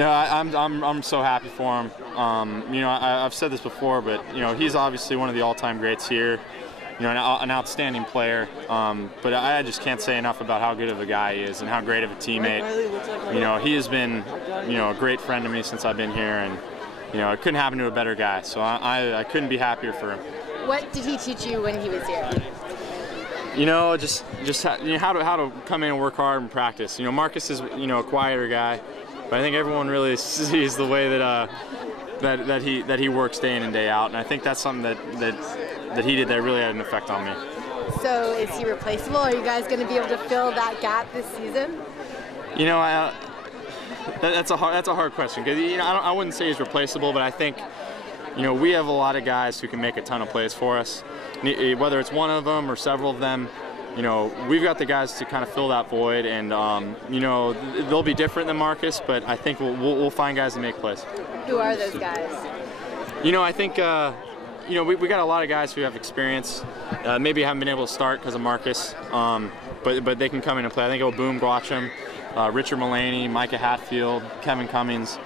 Yeah, I'm so happy for him. You know, I've said this before, but you know, he's obviously one of the all-time greats here. You know, an outstanding player. But I just can't say enough about how good of a guy he is and how great of a teammate. You know, he has been, you know, a great friend to me since I've been here, and you know, it couldn't happen to a better guy. So I couldn't be happier for him. What did he teach you when he was here? You know, just you know, how to come in and work hard and practice. You know, Marcus is, you know, a quieter guy, but I think everyone really sees the way that he works day in and day out, and I think that's something that he did that really had an effect on me. So is he replaceable? Are you guys going to be able to fill that gap this season? You know, that's a hard question, because you know, I wouldn't say he's replaceable, but I think, you know, we have a lot of guys who can make a ton of plays for us. Whether it's one of them or several of them, you know, we've got the guys to kind of fill that void, and you know, they'll be different than Marcus, but I think we'll find guys to make plays. Who are those guys? You know, I think you know, we got a lot of guys who have experience. Maybe haven't been able to start because of Marcus, but they can come in and play. I think it'll Boom Gwacham, Richard Mullaney, Micah Hatfield, Kevin Cummings,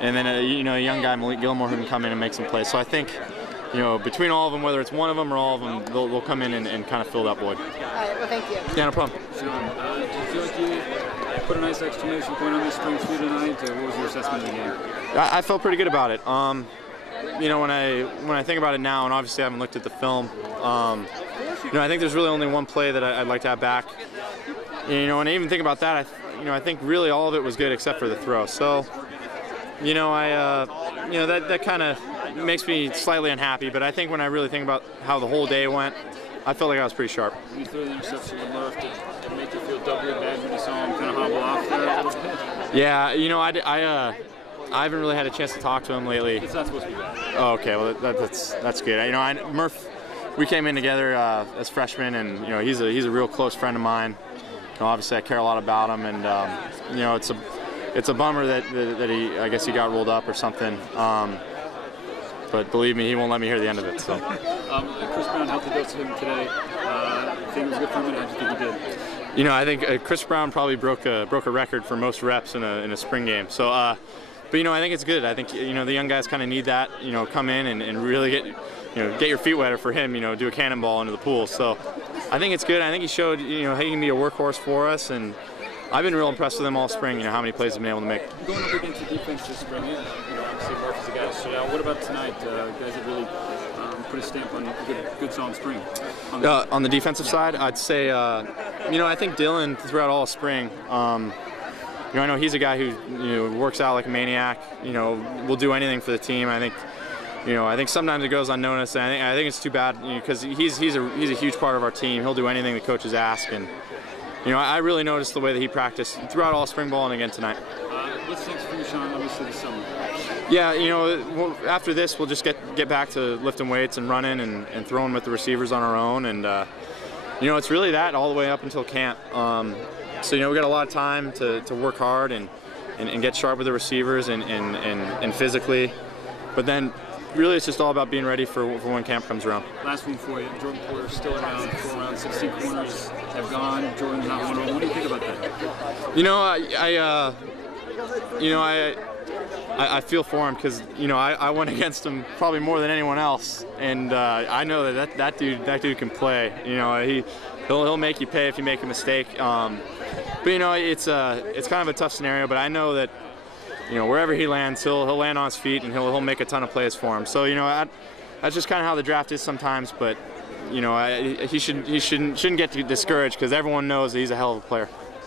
and then you know, a young guy, Malik Gilmore, who can come in and make some plays. So I think, you know, between all of them, whether it's one of them or all of them, they'll come in and kind of fill that void. All right, well, thank you. Yeah, no problem. Sean, do you feel like you put a nice exclamation point on this strength through tonight? What was your assessment of the game? I felt pretty good about it. You know, when I think about it now, and obviously I haven't looked at the film, you know, I think there's really only one play that I'd like to have back. You know, and I even think about that, I think really all of it was good except for the throw. So, you know, you know, that kind of makes me slightly unhappy, but I think when I really think about how the whole day went, I felt like I was pretty sharp. When you threw the interception with Murph, did it make you feel doubly bad when you saw him kind of hobble off there a little bit? Yeah, you know, I haven't really had a chance to talk to him lately. It's not supposed to be bad. Oh, okay, well that's good. You know, Murph, we came in together as freshmen, and you know, he's a real close friend of mine. You know, obviously I care a lot about him, and you know, it's a bummer that I guess he got rolled up or something. But believe me, he won't let me hear the end of it. So. Chris Brown helped the dose him today. I think it was good for him. How do you think he did? You know, I think Chris Brown probably broke a record for most reps in a spring game. So, but you know, I think it's good. I think, you know, the young guys kind of need that. You know, come in and really get your feet wet, or for him, you know, do a cannonball into the pool. So, I think it's good. I think he showed, you know, he can be a workhorse for us, and I've been real impressed with him all spring. You know, how many plays he's been able to make. Going up against the defense this spring, you know, obviously Murphy's a guy that stood out. What about tonight? Guys that really put a stamp on a good solid spring. On the defensive side, I'd say, you know, I think Dylan throughout all spring. You know, I know he's a guy who, you know, works out like a maniac. You know, will do anything for the team. I think, you know, I think sometimes it goes unnoticed. And I think it's too bad, because you know, he's a huge part of our team. He'll do anything the coaches ask, and you know, I really noticed the way that he practiced throughout all spring ball and again tonight. What's next for you, Sean? Obviously this summer. Yeah, you know, after this we'll just get back to lifting weights and running and throwing with the receivers on our own, and you know, it's really that all the way up until camp. So you know, we got a lot of time to work hard and get sharp with the receivers and physically, but then really it's just all about being ready for when camp comes around. Last one for you. Jordan Porter's still around, 4 rounds, 16 corners have gone. Jordan's not one of them. What do you think about that? You know, I feel for him, because you know, I went against him probably more than anyone else, and I know that dude can play. You know, he'll make you pay if you make a mistake. But you know, it's kind of a tough scenario, but I know that, you know, wherever he lands, he'll land on his feet, and he'll make a ton of plays for him. So you know, that's just kind of how the draft is sometimes. But you know, he shouldn't get discouraged, because everyone knows that he's a hell of a player.